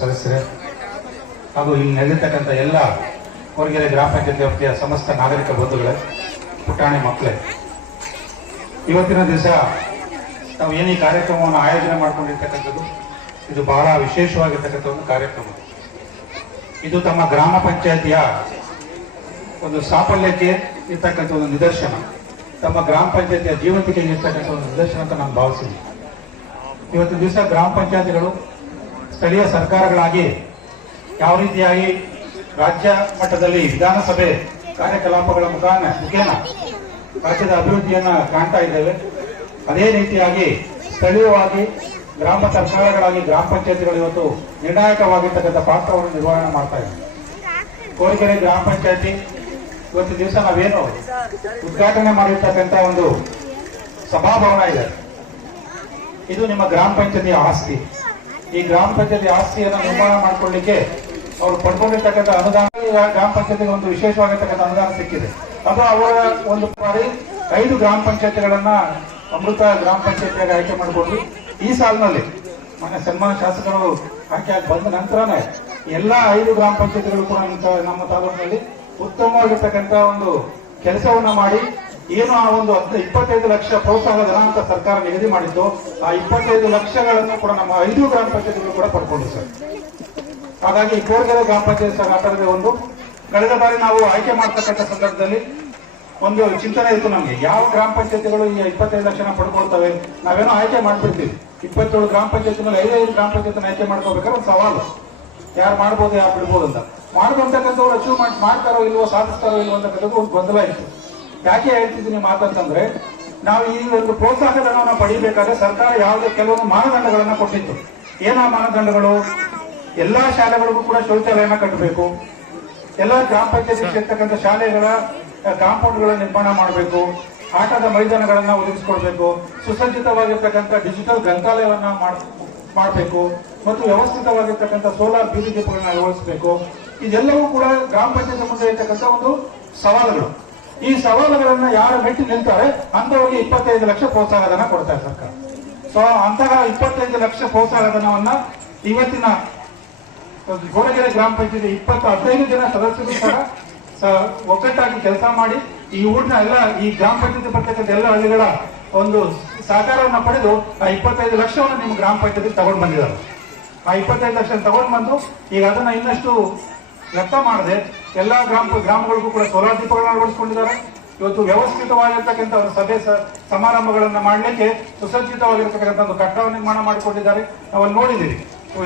ಸದಸ್ಯರೇ ಹಾಗೂ ಇಲ್ಲಿ ನಡೆದಿರ್ತಕ್ಕಂಥ ಎಲ್ಲ ಹೊರಗೆರೆ ಗ್ರಾಮ ಪಂಚಾಯತ್ ವ್ಯಾಪ್ತಿಯ ಸಮಸ್ತ ನಾಗರಿಕ ಬಂಧುಗಳೇ, ಪುಟಾಣಿ ಮಕ್ಕಳೇ, ಇವತ್ತಿನ ದಿವಸ ನಾವು ಏನು ಈ ಕಾರ್ಯಕ್ರಮವನ್ನು ಆಯೋಜನೆ ಮಾಡಿಕೊಂಡಿರ್ತಕ್ಕಂಥದ್ದು? ಇದು ಬಹಳ ವಿಶೇಷವಾಗಿರ್ತಕ್ಕಂಥ ಒಂದು ಕಾರ್ಯಕ್ರಮ. ಇದು ತಮ್ಮ ಗ್ರಾಮ ಪಂಚಾಯತಿಯ ಒಂದು ಸಾಫಲ್ಯಕ್ಕೆ ಇರ್ತಕ್ಕಂಥ ಒಂದು ನಿದರ್ಶನ. ತಮ್ಮ ಗ್ರಾಮ ಪಂಚಾಯತಿಯ ಜೀವಂತಿಕೆಗೆ ಇರ್ತಕ್ಕಂಥ ಒಂದು ನಿದರ್ಶನ ಅಂತ ನಾನು ಭಾವಿಸಿದ್ದೀನಿ. ಇವತ್ತಿನ ದಿವಸ ಗ್ರಾಮ ಪಂಚಾಯತಿಗಳು ಸ್ಥಳೀಯ ಸರ್ಕಾರಗಳಾಗಿ ಯಾವ ರೀತಿಯಾಗಿ ರಾಜ್ಯ ಮಟ್ಟದಲ್ಲಿ ವಿಧಾನಸಭೆ ಕಾರ್ಯಕಲಾಪಗಳ ಮುಖಾನ ಮುಖೇನ ರಾಜ್ಯದ ಅಭಿವೃದ್ಧಿಯನ್ನು ಕಾಣ್ತಾ ಇದ್ದೇವೆ. ಅದೇ ರೀತಿಯಾಗಿ ಸ್ಥಳೀಯವಾಗಿ ಗ್ರಾಮ ಸರ್ಕಾರಗಳಾಗಿ ಗ್ರಾಮ ಪಂಚಾಯತ್ಗಳು ಇವತ್ತು ನಿರ್ಣಾಯಕವಾಗಿರ್ತಕ್ಕಂಥ ಪಾತ್ರವನ್ನು ನಿರ್ವಹಣೆ ಮಾಡ್ತಾ ಇವೆ ಕೋರಿಕೆರೆ ಗ್ರಾಮ ಪಂಚಾಯತಿ ಇವತ್ತು ದಿವಸ ನಾವೇನು ಉದ್ಘಾಟನೆ ಮಾಡಿರ್ತಕ್ಕಂಥ ಒಂದು ಸಭಾಭವನ ಇದೆ. ಇದು ನಿಮ್ಮ ಗ್ರಾಮ ಪಂಚಾಯತಿಯ ಆಸ್ತಿ. ಈ ಗ್ರಾಮ ಪಂಚಾಯತಿ ಆಸ್ತಿಯನ್ನು ನಿರ್ಮಾಣ ಮಾಡಿಕೊಳ್ಳಿಕ್ಕೆ ಅವರು ಪಡ್ಕೊಂಡಿರ್ತಕ್ಕಂಥ ಅನುದಾನ ಗ್ರಾಮ ಪಂಚಾಯತಿಗೆ ಒಂದು ವಿಶೇಷವಾಗಿರ್ತಕ್ಕಂಥ ಅನುದಾನ ಸಿಕ್ಕಿದೆ. ಅದು ಅವರ ಒಂದು ಬಾರಿ ಐದು ಗ್ರಾಮ ಪಂಚಾಯತಿಗಳನ್ನ ಅಮೃತ ಗ್ರಾಮ ಪಂಚಾಯತಿಯಾಗಿ ಆಯ್ಕೆ ಮಾಡಿಕೊಂಡು ಈ ಸಾಲಿನಲ್ಲಿ, ಮನೆ ಸನ್ಮಾನ ಶಾಸಕರು ಆಯ್ಕೆ ಆಗಿ ಬಂದ ನಂತರನೇ ಎಲ್ಲಾ ಐದು ಗ್ರಾಮ ಪಂಚಾಯತಿಗಳು ಕೂಡ ನಮ್ಮ ತಾಲೂಕಿನಲ್ಲಿ ಉತ್ತಮವಾಗಿರ್ತಕ್ಕಂಥ ಒಂದು ಕೆಲಸವನ್ನ ಮಾಡಿ ಏನು ಆ ಒಂದು ಇಪ್ಪತ್ತೈದು ಲಕ್ಷ ಪ್ರೋತ್ಸಾಹ ಧನ ಅಂತ ಸರ್ಕಾರ ನಿಗದಿ ಮಾಡಿದ್ದು, ಆ ಇಪ್ಪತ್ತೈದು ಲಕ್ಷಗಳನ್ನು ಕೂಡ ನಮ್ಮ ಐದು ಗ್ರಾಮ ಪಂಚಾಯತ್ಗಳು ಕೂಡ ಪಡ್ಕೊಂಡು ಸರ್. ಹಾಗಾಗಿ ಕೋರ್ಗೆರೆ ಗ್ರಾಮ ಪಂಚಾಯತ್ ಸರ್ ಆಟದ ಒಂದು, ಕಳೆದ ಬಾರಿ ನಾವು ಆಯ್ಕೆ ಮಾಡ್ತಕ್ಕಂಥ ಸಂದರ್ಭದಲ್ಲಿ ಒಂದು ಚಿಂತನೆ ಇತ್ತು ನಮಗೆ. ಯಾವ ಗ್ರಾಮ ಪಂಚಾಯತಿಗಳು ಈ ಇಪ್ಪತ್ತೈದು ಲಕ್ಷನ ಪಡ್ಕೊಳ್ತವೆ? ನಾವೇನೋ ಆಯ್ಕೆ ಮಾಡ್ಬಿಡ್ತೀವಿ. ಇಪ್ಪತ್ತೇಳು ಗ್ರಾಮ ಪಂಚಾಯತ್ನಲ್ಲಿ ಐದೈದು ಗ್ರಾಮ ಪಂಚಾಯತ್ ಆಯ್ಕೆ ಮಾಡ್ಕೋಬೇಕಾದ್ರೆ ಒಂದು ಸವಾಲು. ಯಾರು ಮಾಡ್ಬೋದು ಯಾರು ಬಿಡ್ಬೋದು ಅಂತ ಮಾಡ್ಕೊಂತಕ್ಕಂಥವ್ರು ಅಚೀವ್ಮೆಂಟ್ ಮಾಡ್ತಾರೋ ಇಲ್ವೋ, ಸಾಧಿಸ್ತಾರೋ ಇಲ್ವೋ ಅಂತಕ್ಕಂಥದ್ದು ಒಂದು ಗೊಂದಲ ಇತ್ತು. ಯಾಕೆ ಹೇಳ್ತಿದ್ದೀನಿ ಮಾತಂತಂದ್ರೆ, ನಾವು ಈ ಒಂದು ಪ್ರೋತ್ಸಾಹ ಧನವನ್ನು ಪಡಿಬೇಕಾದ್ರೆ ಸರ್ಕಾರ ಯಾವುದೇ ಕೆಲವೊಂದು ಮಾನದಂಡಗಳನ್ನ ಕೊಟ್ಟಿತ್ತು. ಏನಾ ಮಾನದಂಡಗಳು? ಎಲ್ಲಾ ಶಾಲೆಗಳಿಗೂ ಕೂಡ ಶೌಚಾಲಯನ ಕಟ್ಟಬೇಕು. ಎಲ್ಲ ಗ್ರಾಮ ಪಂಚಾಯತಿ ಸೇರ್ತಕ್ಕಂಥ ಶಾಲೆಗಳ ಕಾಂಪೌಂಡ್ಗಳ ನಿರ್ಮಾಣ ಮಾಡಬೇಕು. ಆಟದ ಮೈದಾನಗಳನ್ನ ಒದಗಿಸಿಕೊಡ್ಬೇಕು. ಸುಸಜ್ಜಿತವಾಗಿರ್ತಕ್ಕಂಥ ಡಿಜಿಟಲ್ ಗ್ರಂಥಾಲಯವನ್ನ ಮಾಡ್- ಮಾಡಬೇಕು. ಮತ್ತು ವ್ಯವಸ್ಥಿತವಾಗಿರ್ತಕ್ಕಂಥ ಸೋಲಾರ್ ಬೀದಿ ದೀಪಗಳನ್ನ ಅಳವಡಿಸಬೇಕು. ಇದೆಲ್ಲವೂ ಕೂಡ ಗ್ರಾಮ ಪಂಚಾಯತ್ ಮುಂದೆ ಇರ್ತಕ್ಕಂಥ ಒಂದು ಸವಾಲುಗಳು. ಈ ಸವಾಲುಗಳನ್ನ ಯಾರು ಮೆಟ್ಟಿ ನಿಲ್ತಾರೆ ಅಂತವರಿಗೆ ಇಪ್ಪತ್ತೈದು ಲಕ್ಷ ಪ್ರೋತ್ಸಾಹ ಧನ ಕೊಡ್ತಾರೆ ಸರ್ಕಾರ. ಸೊ ಅಂತಹ ಇಪ್ಪತ್ತೈದು ಲಕ್ಷ ಪ್ರೋತ್ಸಾಹ ಧನವನ್ನ ಇವತ್ತಿನ ಗೋಡಗೆರೆ ಗ್ರಾಮ ಪಂಚಾಯತಿ ಇಪ್ಪತ್ತು ಹದಿನೈದು ಜನ ಸದಸ್ಯರು ಸಹ ಒಗ್ಗಟ್ಟಾಗಿ ಕೆಲಸ ಮಾಡಿ, ಈ ಊರಿನ ಎಲ್ಲ, ಈ ಗ್ರಾಮ ಪಂಚಾಯತಿ ಬರ್ತಕ್ಕಂಥ ಎಲ್ಲ ಹಳ್ಳಿಗಳ ಒಂದು ಸಹಕಾರವನ್ನ ಪಡೆದು, ಆ ಇಪ್ಪತ್ತೈದು ಲಕ್ಷವನ್ನು ನಿಮ್ಮ ಗ್ರಾಮ ಪಂಚಾಯತಿ ತಗೊಂಡು ಬಂದಿದ್ದಾರೆ. ಆ ಇಪ್ಪತ್ತೈದು ಲಕ್ಷ ತಗೊಂಡು ಬಂದು, ಈಗ ಅದನ್ನ ಇನ್ನಷ್ಟು ವ್ಯಕ್ತ ಮಾಡದೆ ಎಲ್ಲಾ ಗ್ರಾಮ ಗ್ರಾಮಗಳಿಗೂ ಕೂಡ ಸೋಲಾರ್ ದೀಪಗಳನ್ನು ಅಳವಡಿಸಿಕೊಂಡಿದ್ದಾರೆ. ಇವತ್ತು ವ್ಯವಸ್ಥಿತವಾಗಿರ್ತಕ್ಕಂಥ ಸಭೆ ಸಮಾರಂಭಗಳನ್ನು ಮಾಡಲಿಕ್ಕೆ ಸುಸಜ್ಜಿತವಾಗಿರ್ತಕ್ಕಂಥ ಒಂದು ಕಟ್ಟಡ ನಿರ್ಮಾಣ ಮಾಡಿಕೊಂಡಿದ್ದಾರೆ. ನಾವಲ್ಲಿ ನೋಡಿದ್ದೀವಿ.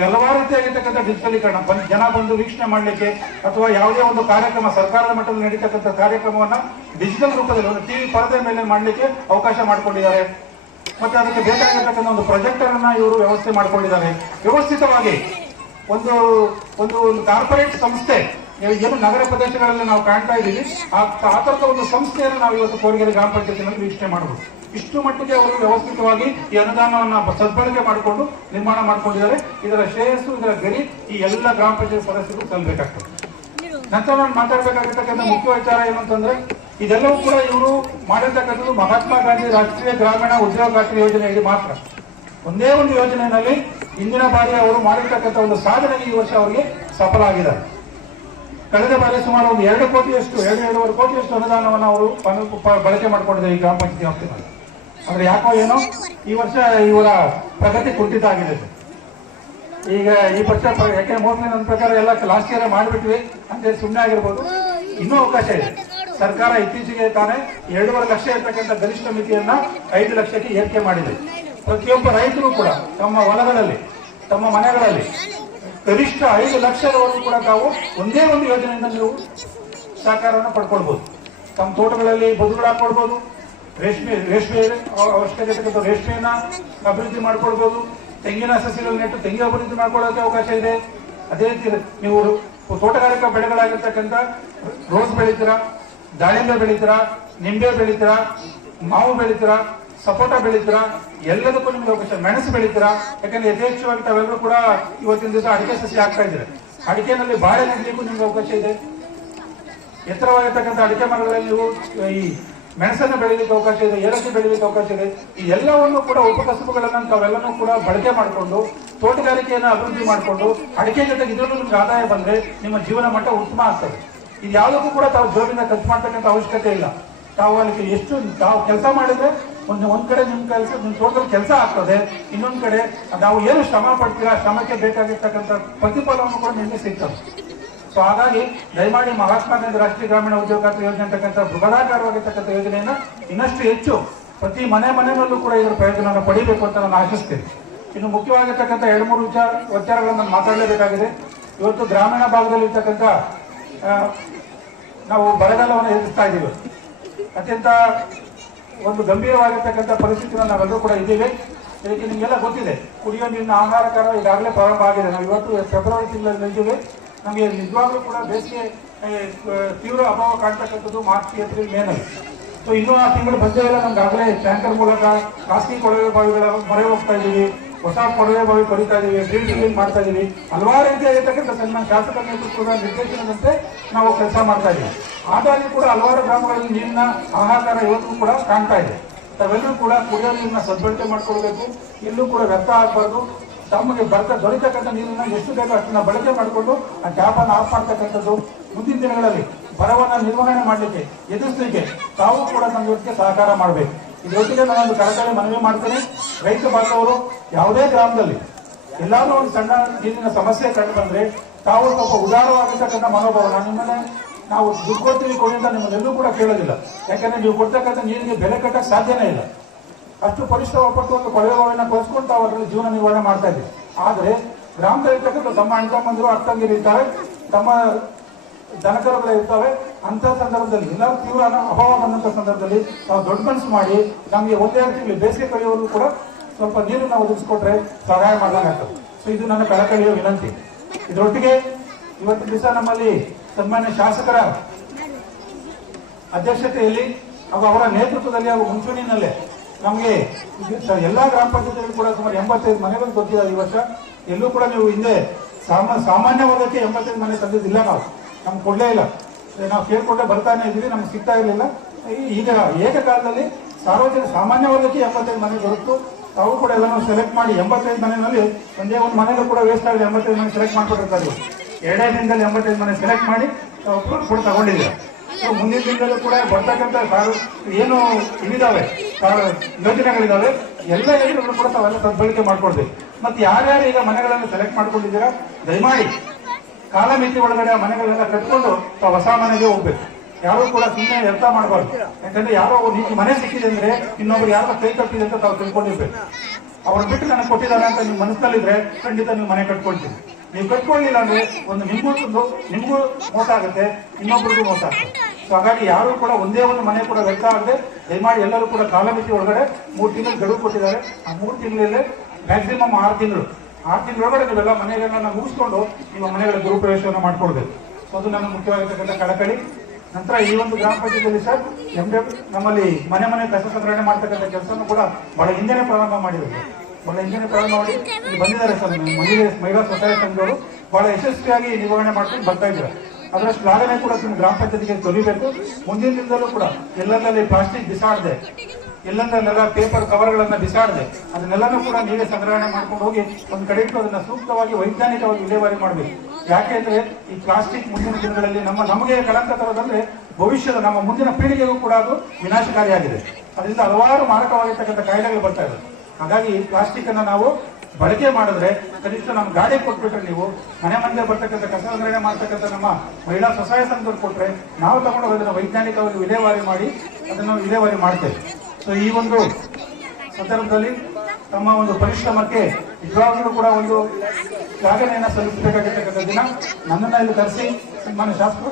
ಹಲವಾರು ರೀತಿಯಾಗಿರ್ತಕ್ಕಂಥ ಡಿಜಿಟಲೀಕರಣ, ಬಂದು ಜನ ಬಂದು ವೀಕ್ಷಣೆ ಮಾಡಲಿಕ್ಕೆ ಅಥವಾ ಯಾವುದೇ ಒಂದು ಕಾರ್ಯಕ್ರಮ ಸರ್ಕಾರದ ಮಟ್ಟದಲ್ಲಿ ನಡೀತಕ್ಕಂಥ ಕಾರ್ಯಕ್ರಮವನ್ನು ಡಿಜಿಟಲ್ ರೂಪದಲ್ಲಿ ಒಂದು ಟಿವಿ ಪರದೆ ಮೇಲೆ ಮಾಡಲಿಕ್ಕೆ ಅವಕಾಶ ಮಾಡಿಕೊಂಡಿದ್ದಾರೆ. ಮತ್ತೆ ಅದಕ್ಕೆ ಬೇಕಾಗಿರ್ತಕ್ಕಂಥ ಒಂದು ಪ್ರೊಜೆಕ್ಟರ್ ಅನ್ನ ಇವರು ವ್ಯವಸ್ಥೆ ಮಾಡಿಕೊಂಡಿದ್ದಾರೆ. ವ್ಯವಸ್ಥಿತವಾಗಿ ಒಂದು ಒಂದು ಒಂದು ಕಾರ್ಪೊರೇಟ್ ಸಂಸ್ಥೆ ಏನು ನಗರ ಪ್ರದೇಶಗಳಲ್ಲಿ ನಾವು ಕಾಣ್ತಾ ಇದ್ದೀವಿ. ಆ ಥರದ ಒಂದು ಸಂಸ್ಥೆಯನ್ನು ನಾವು ಇವತ್ತು ಕೋರಿಗೆರೆ ಗ್ರಾಮ ಪಂಚಾಯತಿನಲ್ಲಿ ವೀಕ್ಷಣೆ ಮಾಡಬಹುದು ಇಷ್ಟು ಮಟ್ಟಿಗೆ ಅವರು ವ್ಯವಸ್ಥಿತವಾಗಿ ಈ ಅನುದಾನವನ್ನು ಸದ್ಬಳಕೆ ಮಾಡಿಕೊಂಡು ನಿರ್ಮಾಣ ಮಾಡಿಕೊಂಡಿದ್ದಾರೆ. ಇದರ ಶ್ರೇಯಸ್ಸು ಇದರ ಗರಿ ಈ ಎಲ್ಲ ಗ್ರಾಮ ಪಂಚಾಯತ್ ಸದಸ್ಯರು ಸಲ್ಲಬೇಕಾಗ್ತದೆ ನಂತರ ನಾನು ಮಾತಾಡಬೇಕಾಗಿರ್ತಕ್ಕಂಥ ಮುಖ್ಯ ವಿಚಾರ ಏನು ಅಂತಂದ್ರೆ ಇದೆಲ್ಲವೂ ಕೂಡ ಇವರು ಮಾಡಿರ್ತಕ್ಕಂಥದ್ದು ಮಹಾತ್ಮ ಗಾಂಧಿ ರಾಷ್ಟ್ರೀಯ ಗ್ರಾಮೀಣ ಉದ್ಯೋಗ ಖಾತ್ರಿ ಯೋಜನೆಯಲ್ಲಿ ಮಾತ್ರ. ಒಂದೇ ಒಂದು ಯೋಜನೆಯಲ್ಲಿ ಇಂದಿನ ಬಾರಿ ಅವರು ಮಾಡಿರ್ತಕ್ಕಂಥ ಒಂದು ಸಾಧನೆಗೆ ಈ ವರ್ಷ ಅವರಿಗೆ ಸಫಲ ಆಗಿದ್ದಾರೆ ಕಳೆದ ಬಾರಿ ಸುಮಾರು ಒಂದು ಎರಡು ಕೋಟಿಯಷ್ಟು, ಎರಡು, ಎರಡೂವರೆ ಕೋಟಿಯಷ್ಟು ಅನುದಾನವನ್ನು ಅವರು ಬಳಕೆ ಮಾಡಿಕೊಂಡಿದ್ದಾರೆ ಈ ಗ್ರಾಮ ಪಂಚಾಯತಿ ವ್ಯಾಪ್ತಿನಲ್ಲಿ. ಅಂದ್ರೆ ಯಾಕೋ ಏನೋ ಈ ವರ್ಷ ಇವರ ಪ್ರಗತಿ ಕುಂಠಿತ ಆಗಿದೆ ಈಗ ಈ ವರ್ಷ ಯಾಕೆ ಮೋಸ್ಟ್ಲಿ ನನ್ನ ಪ್ರಕಾರ ಎಲ್ಲ ಲಾಸ್ಟ್ ಇಯರ್ ಮಾಡಿಬಿಟ್ವಿ ಅಂತೇಳಿ ಸುಮ್ಮನೆ ಆಗಿರ್ಬೋದು. ಇನ್ನೂ ಅವಕಾಶ ಇದೆ. ಸರ್ಕಾರ ಇತ್ತೀಚೆಗೆ ತಾನೇ ಎರಡೂವರೆ ಲಕ್ಷ ಇರ್ತಕ್ಕಂಥ ಗರಿಷ್ಠ ಮಿತಿಯನ್ನ ಐದು ಲಕ್ಷಕ್ಕೆ ಏರಿಕೆ ಮಾಡಿದೆ. ಪ್ರತಿಯೊಬ್ಬ ರೈತರು ಕೂಡ ತಮ್ಮ ಹೊಲಗಳಲ್ಲಿ, ತಮ್ಮ ಮನೆಗಳಲ್ಲಿ ಗರಿಷ್ಠ ಐದು ಲಕ್ಷದವರೆಗೂ ಕೂಡ ತಾವು ಒಂದೇ ಒಂದು ಯೋಜನೆಯಿಂದ ನೀವು ಸಹಕಾರವನ್ನು ಪಡ್ಕೊಳ್ಬಹುದು ತಮ್ಮ ತೋಟಗಳಲ್ಲಿ ಬದುಗಳು ಹಾಕೊಳ್ಬಹುದು ರೇಷ್ಮೆ ರೇಷ್ಮೆ ಅವಶ್ಯಕತೆ ರೇಷ್ಮೆಯನ್ನ ಅಭಿವೃದ್ಧಿ ಮಾಡ್ಕೊಳ್ಬಹುದು ತೆಂಗಿನ ಸಸಿಗಳು ನೆಟ್ಟು ತೆಂಗಿನ ಅಭಿವೃದ್ಧಿ ಮಾಡ್ಕೊಳ್ಳೋಕೆ ಅವಕಾಶ ಇದೆ. ಅದೇ ರೀತಿ ನೀವು ತೋಟಗಾರಿಕಾ ಬೆಳೆಗಳಾಗಿರ್ತಕ್ಕಂಥ ರೋಸ್ ಬೆಳಿತೀರಾ, ದಾಳಿಂಬೆ ಬೆಳಿತೀರಾ, ನಿಂಬೆ ಬೆಳಿತೀರಾ, ಮಾವು ಬೆಳಿತೀರಾ ಸಪೋಟ ಬೆಳಿತೀರಾ? ಎಲ್ಲದಕ್ಕೂ ನಿಮ್ಗೆ ಅವಕಾಶ, ಮೆಣಸು ಬೆಳಿತೀರಾ? ಯಾಕಂದ್ರೆ ಯಥೇಚ್ಛವಾಗಿ ತಾವೆಲ್ಲರೂ ಕೂಡ ಇವತ್ತಿನ ದಿವಸ ಅಡಿಕೆ ಸಸಿ ಆಗ್ತಾ ಇದ್ದೀರಾ. ಅಡಿಕೆನಲ್ಲಿ ಬಾಳೆ ನೆಡಲಿಕ್ಕೂ ನಿಮ್ಗೆ ಅವಕಾಶ ಇದೆ. ಎತ್ತರವಾಗಿರ್ತಕ್ಕಂಥ ಅಡಿಕೆ ಮರಗಳಲ್ಲಿ ನೀವು ಈ ಮೆಣಸನ್ನು ಬೆಳೀಲಿಕ್ಕೆ ಅವಕಾಶ ಇದೆ, ಏಲಕ್ಕಿ ಬೆಳೀಲಿಕ್ಕೆ ಅವಕಾಶ ಇದೆ. ಈ ಎಲ್ಲವನ್ನು ಕೂಡ ಉಪಕಸಬುಗಳನ್ನು ತಾವೆಲ್ಲನೂ ಕೂಡ ಬಳಕೆ ಮಾಡಿಕೊಂಡು, ತೋಟಗಾರಿಕೆಯನ್ನು ಅಭಿವೃದ್ಧಿ ಮಾಡಿಕೊಂಡು, ಅಡಿಕೆ ಜೊತೆಗೆ ಇದರಲ್ಲೂ ನಿಮ್ಗೆ ಆದಾಯ ಬಂದರೆ ನಿಮ್ಮ ಜೀವನ ಮಟ್ಟ ಉತ್ತಮ ಆಗ್ತದೆ. ಇದು ಯಾವುದಕ್ಕೂ ಕೂಡ ತಾವು ಜೋಬಿಂದ ಖರ್ಚು ಮಾಡ್ತಕ್ಕಂಥ ಅವಶ್ಯಕತೆ ಇಲ್ಲ. ತಾವು ಅಲ್ಲಿ ಎಷ್ಟು, ತಾವು ಕೆಲಸ ಮಾಡಿದ್ರೆ ಒಂದು ಒಂದ್ ಕಡೆ ನಿಮ್ ಕೆಲಸ, ನಿಮ್ ತೋಟದಲ್ಲಿ ಕೆಲಸ ಆಗ್ತದೆ, ಇನ್ನೊಂದ್ ಕಡೆ ನಾವು ಏನು ಶ್ರಮ ಪಡ್ತೀರಾ, ಶ್ರಮಕ್ಕೆ ಬೇಕಾಗಿರ್ತಕ್ಕಂಥ ಪ್ರತಿಫಲವನ್ನು ಕೂಡ ನಿಮಗೆ ಸಿಗ್ತದೆ. ಸೊ ಹಾಗಾಗಿ ದಯಮಾಡಿ ಮಹಾತ್ಮ ಗಾಂಧಿ ರಾಷ್ಟ್ರೀಯ ಗ್ರಾಮೀಣ ಉದ್ಯೋಗ ಯೋಜನೆ ಅಂತಕ್ಕಂಥ ಬೃಹದಾಕಾರವಾಗಿರ್ತಕ್ಕಂಥ ಯೋಜನೆಯನ್ನ ಇನ್ನಷ್ಟು ಹೆಚ್ಚು ಪ್ರತಿ ಮನೆ ಮನೆಯಲ್ಲೂ ಕೂಡ ಇದರ ಪ್ರಯೋಜನವನ್ನು ಪಡಿಬೇಕು ಅಂತ ನಾನು ಆಶಿಸ್ತೇನೆ. ಇನ್ನು ಮುಖ್ಯವಾಗಿರ್ತಕ್ಕಂಥ ಎರಡು ಮೂರು ವಿಚಾರ, ವಿಚಾರಗಳನ್ನು ನಾನು ಮಾತಾಡಲೇಬೇಕಾಗಿದೆ. ಇವತ್ತು ಗ್ರಾಮೀಣ ಭಾಗದಲ್ಲಿ ಇರ್ತಕ್ಕಂಥ ನಾವು ಬರಗಾಲವನ್ನು ಎದುರಿಸ್ತಾ ಇದ್ದೀವಿ. ಅತ್ಯಂತ ಒಂದು ಗಂಭೀರವಾಗಿರ್ತಕ್ಕಂಥ ಪರಿಸ್ಥಿತಿನ ನಾವೆಲ್ಲರೂ ಕೂಡ ಇದ್ದೀವಿ. ಇದಕ್ಕೆ ನಿಮಗೆಲ್ಲ ಗೊತ್ತಿದೆ. ಕುಡಿಯೋ ನೀರಿನ ಆಹಾರಕಾರ ಈಗಾಗಲೇ ಪ್ರಾರಂಭ ಆಗಿದೆ. ನಾವು ಇವತ್ತು ಫೆಬ್ರವರಿ ತಿಂಗಳಲ್ಲಿ ನಮಗೆ ನಿಜವಾಗ್ಲೂ ಕೂಡ ಬೇಸಿಗೆ ತೀವ್ರ ಅಭಾವ ಕಾಣ್ತಕ್ಕಂಥದ್ದು ಮಾರ್ಚ್, ಏಪ್ರಿಲ್, ಮೇನಲ್ಲಿ. ಸೊ ಇನ್ನೂ ಆ ತಿಂಗಳು ಬಂದೇ ಇಲ್ಲ. ನಮ್ಗೆ ಆಗಲೇ ಟ್ಯಾಂಕರ್ ಮೂಲಕ ಖಾಸಗಿ ಕೊಳವೆ ಬಾವಿಗಳ ಮೊರೆ ಹೋಗ್ತಾ ಇದ್ದೀವಿ. ಹೊಸ ಕೊಳವೆ ಬಾವಿ ಇದ್ದೀವಿ ಡ್ರಿಲ್ಲಿಂಗ್ ಮಾಡ್ತಾ ಇದ್ದೀವಿ ಹಲವಾರು ರೀತಿಯಾಗಿರ್ತಕ್ಕಂಥ ಸಣ್ಣ ಶಾಸಕ ನೇತೃತ್ವದ ನಿರ್ದೇಶನದಂತೆ ನಾವು ಕೆಲಸ ಮಾಡ್ತಾ ಇದ್ದೀವಿ ಆದಾಗ್ಯೂ ಕೂಡ ಹಲವಾರು ಗ್ರಾಮಗಳಲ್ಲಿ ನೀರಿನ ಹಾಹಾಕಾರ ಇವತ್ತು ಕೂಡ ಕಾಣ್ತಾ ಇದೆ. ತಾವೆಲ್ಲರೂ ಕೂಡ ಕುಡಿಯೋ ನೀರನ್ನ ಸದ್ಬಳಕೆ ಮಾಡ್ಕೊಳ್ಬೇಕು. ಎಲ್ಲೂ ಕೂಡ ವ್ಯರ್ಥ ಆಗಬಾರ್ದು. ತಮಗೆ ಬರ್ತ, ದೊರೆತಕ್ಕಂಥ ನೀರನ್ನ ಎಷ್ಟು ಬೇಕೋ ಅಷ್ಟನ್ನ ಬಳಕೆ ಮಾಡಿಕೊಂಡು ಆ ಟ್ಯಾಪ್ ಅನ್ನು ಆಫ್ ಮಾಡ್ತಕ್ಕಂಥದ್ದು ಮುಂದಿನ ದಿನಗಳಲ್ಲಿ ಬರವನ್ನು ನಿರ್ವಹಣೆ ಮಾಡಲಿಕ್ಕೆ, ಎದುರಿಸಲಿಕ್ಕೆ ತಾವು ಕೂಡ ನಮ್ಮ ಜೊತೆಗೆ ಸಹಕಾರ ಮಾಡಬೇಕು. ಇದರೊಟ್ಟಿಗೆ ನಾನೊಂದು ಕಳಕಳಿ ಮನವಿ ಮಾಡ್ತೇನೆ. ರೈತ ಬಾಂಧವರು ಯಾವುದೇ ಗ್ರಾಮದಲ್ಲಿ ಎಲ್ಲಾದ್ರೂ ಒಂದು ಸಣ್ಣ ನೀರಿನ ಸಮಸ್ಯೆ ಕಂಡು ಬಂದ್ರೆ ತಾವು ಸ್ವಲ್ಪ ಉದಾರವಾಗಿರ್ತಕ್ಕಂಥ ಮನೋಭಾವ ನಾನು ನಿಮ್ಮನ್ನ ನಾವು ದುಡ್ಡು ಕೊಡ್ತೀವಿ ಕೊಡಿ ಅಂತ ನಿಮ್ಮನ್ನೆಲ್ಲೂ ಕೂಡ ಕೇಳೋದಿಲ್ಲ. ಯಾಕಂದ್ರೆ ನೀವು ಕೊಡ್ತಕ್ಕಂಥ ನೀರಿಗೆ ಬೆಲೆ ಕಟ್ಟಕ್ಕೆ ಸಾಧ್ಯನೇ ಇಲ್ಲ. ಅಷ್ಟು ಪರಿಶ್ರಮ ಪಟ್ಟು ಒಂದು ಕೊಳವೆ ಕೊಡಿಸ್ಕೊಂಡು ತಾವು ಅದರಲ್ಲಿ ಜೀವನ ನಿರ್ವಹಣೆ ಮಾಡ್ತಾ ಇದ್ದೀವಿ ಆದ್ರೆ ಗ್ರಾಮದಲ್ಲಿರ್ತಕ್ಕಂಥ ತಮ್ಮ ಅಣ್ಣ ಅಕ್ಕಂದಿರು ಇರ್ತಾರೆ, ತಮ್ಮ ದನಕರುಗಳು ಇರ್ತವೆ ಅಂತ ಸಂದರ್ಭದಲ್ಲಿ ಎಲ್ಲ ತೀವ್ರ ಅಭಾವ ಬಂದಂತ ಸಂದರ್ಭದಲ್ಲಿ ನಾವು ದೊಡ್ಡ ಮನಸ್ಸು ಮಾಡಿ ನಮಗೆ ಒಂದೇ ತಿಂಗಳು ಬೇಸಿಗೆ ಕಳೆಯುವವರು ಕೂಡ ಸ್ವಲ್ಪ ನಾವು ಒದಗಿಸ್ಕೊಟ್ರೆ ಸಹಾಯ ಮಾಡಲಾಗುತ್ತೆ ಸೊ ಇದು ನನ್ನ ಕಳಕಳಿಯ ವಿನಂತಿ. ಇದರೊಟ್ಟಿಗೆ ಇವತ್ತು ದಿವಸ ನಮ್ಮಲ್ಲಿ ಸನ್ಮಾನ್ಯ ಶಾಸಕರ ಅಧ್ಯಕ್ಷತೆಯಲ್ಲಿ ಹಾಗೂ ಅವರ ನೇತೃತ್ವದಲ್ಲಿ ಹಾಗೂ ಮುಂಚೂಣಿನಲ್ಲೇ ನಮಗೆ ಎಲ್ಲ ಗ್ರಾಮ ಪಂಚಾಯತಿಗಳು ಕೂಡ ಸುಮಾರು ಎಂಬತ್ತೈದು ಮನೆಗಳು ಗೊತ್ತಿದ್ದಾರೆ ಈ ವರ್ಷ. ಎಲ್ಲೂ ಕೂಡ ನೀವು ಹಿಂದೆ ಸಾಮ ಸಾಮಾನ್ಯ ವರ್ಗಕ್ಕೆ ಎಂಬತ್ತೈದು ಮನೆ ತಂದಿದ್ದಿಲ್ಲ ನಾವು. ನಮ್ಗೆ ಕೊಡಲೇ ಇಲ್ಲ. ನಾವು ಕೇಳ್ಕೊಂಡೆ ಬರ್ತಾನೆ ಇದ್ದೀವಿ, ನಮ್ಗೆ ಸಿಗ್ತಾ ಇರಲಿಲ್ಲ. ಈಗ ಏಕಕಾಲದಲ್ಲಿ ಸಾರ್ವಜನಿಕ ಸಾಮಾನ್ಯ ವರ್ಗಕ್ಕೆ ಎಂಬತ್ತೈದು ಮನೆ ದೊರಕಿತು ತಾವು ಕೂಡ ಎಲ್ಲನೂ ಸೆಲೆಕ್ಟ್ ಮಾಡಿ ಎಂಬತ್ತೈದು ಮನೆಯಲ್ಲಿ ಒಂದೇ ಒಂದು ಮನೆಗೂ ಕೂಡ ವೇಸ್ಟ್ ಆಗಿದೆ, ಎಂಬತ್ತೈದು ಮನೆ ಸೆಲೆಕ್ಟ್ ಮಾಡ್ಕೊಟ್ಟಿರ್ತಾರೆ. ಎರಡೇ ದಿನದಲ್ಲಿ ಎಂಬತ್ತೈದು ಮನೆ ಸೆಲೆಕ್ಟ್ ಮಾಡಿ ಕೂಡ ತಗೊಂಡಿದ್ದೀವಿ ಮುಂದಿನ ದಿನದಲ್ಲೂ ಕೂಡ ಬರ್ತಕ್ಕಂಥ ಏನು ಇದಾವೆ ಯೋಜನೆಗಳಿದಾವೆ, ಎಲ್ಲ ಯೋಜನೆಗಳು ಕೂಡ ತಾವೆಲ್ಲ ಸದ್ಬಳಕೆ ಮಾಡ್ಕೊಡ್ತೀವಿ ಮತ್ತೆ ಯಾರ್ಯಾರು ಈಗ ಮನೆಗಳನ್ನು ಸೆಲೆಕ್ಟ್ ಮಾಡ್ಕೊಂಡಿದ್ದೀರಾ, ದಯಮಾಡಿ ಕಾಲಮಿತಿ ಒಳಗಡೆ ಆ ಮನೆಗಳನ್ನೆಲ್ಲ ಕಟ್ಕೊಂಡು ತಾವು ಹೊಸ ಮನೆಗೆ ಹೋಗ್ಬೇಕು. ಯಾರು ಕೂಡ ಸುಮ್ಮನೆ ವ್ಯರ್ಥ ಮಾಡಬಾರ್ದು. ಯಾಕಂದ್ರೆ ಯಾರೋ ನಿಮ್ಗೆ ಮನೆ ಸಿಕ್ಕಿದೆ ಅಂದ್ರೆ ಇನ್ನೊಬ್ರು ಯಾರೋ ಕೈ ಕಟ್ಟಿದೆ ಅಂತ ತಾವು ತಿಳ್ಕೊಂಡಿರ್ಬೇಕು. ಅವ್ರು ಬಿಟ್ಟು ನನಗೆ ಕೊಟ್ಟಿದ್ದಾರೆ ಅಂತ ನಿಮ್ಮ ಮನಸ್ಸಲ್ಲಿದ್ರೆ ಖಂಡಿತ ನೀವು ಮನೆ ಕಟ್ಕೊಳ್ತೀವಿ ನೀವು ಕಟ್ಕೊಳ್ಳಿಲ್ಲ ಅಂದ್ರೆ ಒಂದು ನಿಮ್ಗೂ ನಿಮ್ಗೂ ಮೋಸ ಆಗುತ್ತೆ, ಇನ್ನೊಬ್ರಿಗೂ ಮೋಸ ಆಗುತ್ತೆ. ಸೊ ಹಾಗಾಗಿ ಯಾರು ಕೂಡ ಒಂದೇ ಒಂದು ಮನೆ ಕೂಡ ವ್ಯರ್ಥ ಆಗದೆ ದಯಮಾಡಿ ಎಲ್ಲರೂ ಕೂಡ ಕಾಲಮಿತಿ ಒಳಗಡೆ ಮೂರು ತಿಂಗಳು ಗಡುವು ಕೊಟ್ಟಿದ್ದಾರೆ. ಆ ಮೂರು ತಿಂಗಳಲ್ಲೇ ಮ್ಯಾಕ್ಸಿಮಮ್ ಆರು ತಿಂಗಳು. ಆರು ತಿಂಗಳೊಳಗಡೆ ನೀವೆಲ್ಲ ಮನೆಗಳನ್ನ ಮುಗಿಸ್ಕೊಂಡು ನಿಮ್ಮ ಮನೆಗಳ ದುರುಪ್ರವೇಶವನ್ನು ಮಾಡ್ಕೊಳ್ಬೇಕು. ಸೊ ಅದು ನನ್ನ ಮುಖ್ಯವಾಗಿರ್ತಕ್ಕಂಥ ಕಳಕಳಿ. ನಂತರ ಈ ಒಂದು ಗ್ರಾಮ ಪಂಚಾಯತಿಯಲ್ಲಿ ಸರ್ ಎಂ ನಮ್ಮಲ್ಲಿ ಮನೆ ಮನೆ ಕಸ ಸಂಗ್ರಹಣೆ ಮಾಡ್ತಕ್ಕಂಥ ಕೆಲಸನೂ ಕೂಡ ಬಹಳ ಹಿಂದೆನೆ ಪ್ರಾರಂಭ ಮಾಡಿದ್ರು ಬಹಳ ಹಿಂದೆನೆ ಪ್ರಾರಂಭ ಮಾಡಿ ಬಂದಿದ್ದಾರೆ ಸರ್ ಮಹಿಳೆ ಮಹಿಳಾ ಸ್ವಸಹಾಯ ಸಂಘಗಳು ಬಹಳ ಯಶಸ್ವಿಯಾಗಿ ನಿರ್ವಹಣೆ ಮಾಡ್ಕೊಂಡು ಬರ್ತಾ ಇದ್ದಾರೆ. ಅದರ ಶ್ಲಾಘನೆ ಕೂಡ ನಿಮ್ಮ ಗ್ರಾಮ ಪಂಚಾಯತಿಗೆ ತೊಲಿಬೇಕು ಮುಂದಿನ ದಿನದಲ್ಲೂ ಕೂಡ ಎಲ್ಲೆಲ್ಲಲ್ಲಿ ಪ್ಲಾಸ್ಟಿಕ್ ಬಿಸಾಡದೆ ಎಲ್ಲಂದಲ್ಲೆಲ್ಲ ಪೇಪರ್ ಕವರ್ಗಳನ್ನು ಬಿಸಾಡದೆ, ಅದನ್ನೆಲ್ಲನೂ ಕೂಡ ನೀವೇ ಸಂಗ್ರಹಣೆ ಮಾಡ್ಕೊಂಡು ಹೋಗಿ ಒಂದು ಕಡೆ ಇಟ್ಟು ಅದನ್ನ ಸೂಕ್ತವಾಗಿ ವೈಜ್ಞಾನಿಕವಾಗಿ ವಿಲೇವಾರಿ ಮಾಡಬೇಕು. ಯಾಕೆಂದ್ರೆ ಈ ಪ್ಲಾಸ್ಟಿಕ್ ಮುಂದಿನ ದಿನಗಳಲ್ಲಿ ನಮ್ಮ ನಮಗೆ ಕಳಂಕ ತರೋದಂದ್ರೆ ಭವಿಷ್ಯದ ನಮ್ಮ ಮುಂದಿನ ಪೀಳಿಗೆಗೂ ಕೂಡ ಅದು ವಿನಾಶಕಾರಿಯಾಗಿದೆ. ಅದರಿಂದ ಹಲವಾರು ಮಾರಕವಾಗಿರ್ತಕ್ಕಂಥ ಕಾಯಿಲೆಗಳು ಬರ್ತಾ ಇದೆ ಹಾಗಾಗಿ ಈ ಪ್ಲಾಸ್ಟಿಕ್ ಅನ್ನ ನಾವು ಬಳಕೆ ಮಾಡಿದ್ರೆ ಕನಿಷ್ಠ ನಮ್ಮ ಗಾಡಿ ಕೊಟ್ಬಿಟ್ರೆ ನೀವು, ಮನೆ ಮನೆಗೆ ಬರ್ತಕ್ಕಂಥ ಕಸ ಸಂಗ್ರಹಣೆ ಮಾಡ್ತಕ್ಕಂಥ ನಮ್ಮ ಮಹಿಳಾ ಸ್ವಸಹಾಯ ಸಂಘದವ್ರು ಕೊಟ್ರೆ ನಾವು ತಗೊಂಡು ಅದನ್ನು ವೈಜ್ಞಾನಿಕವಾಗಿ ವಿಲೇವಾರಿ ಮಾಡಿ ಅದನ್ನು ವಿಲೇವಾರಿ ಮಾಡ್ತೇವೆ. ಸೊ ಈ ಒಂದು ಸಂದರ್ಭದಲ್ಲಿ ತಮ್ಮ ಒಂದು ಪರಿಶ್ರಮಕ್ಕೆ ನಿಜವಾಗ್ಲೂ ಕೂಡ ಒಂದು ಶ್ಲಾಘನೆಯನ್ನು ಸಲ್ಲಿಸಬೇಕಾಗಿರ್ತಕ್ಕಂಥ ದಿನ ನನ್ನನ್ನ ಇಲ್ಲಿ ಕರೆಸಿ ಸನ್ಮಾನ್ಯ ಶಾಸಕರು.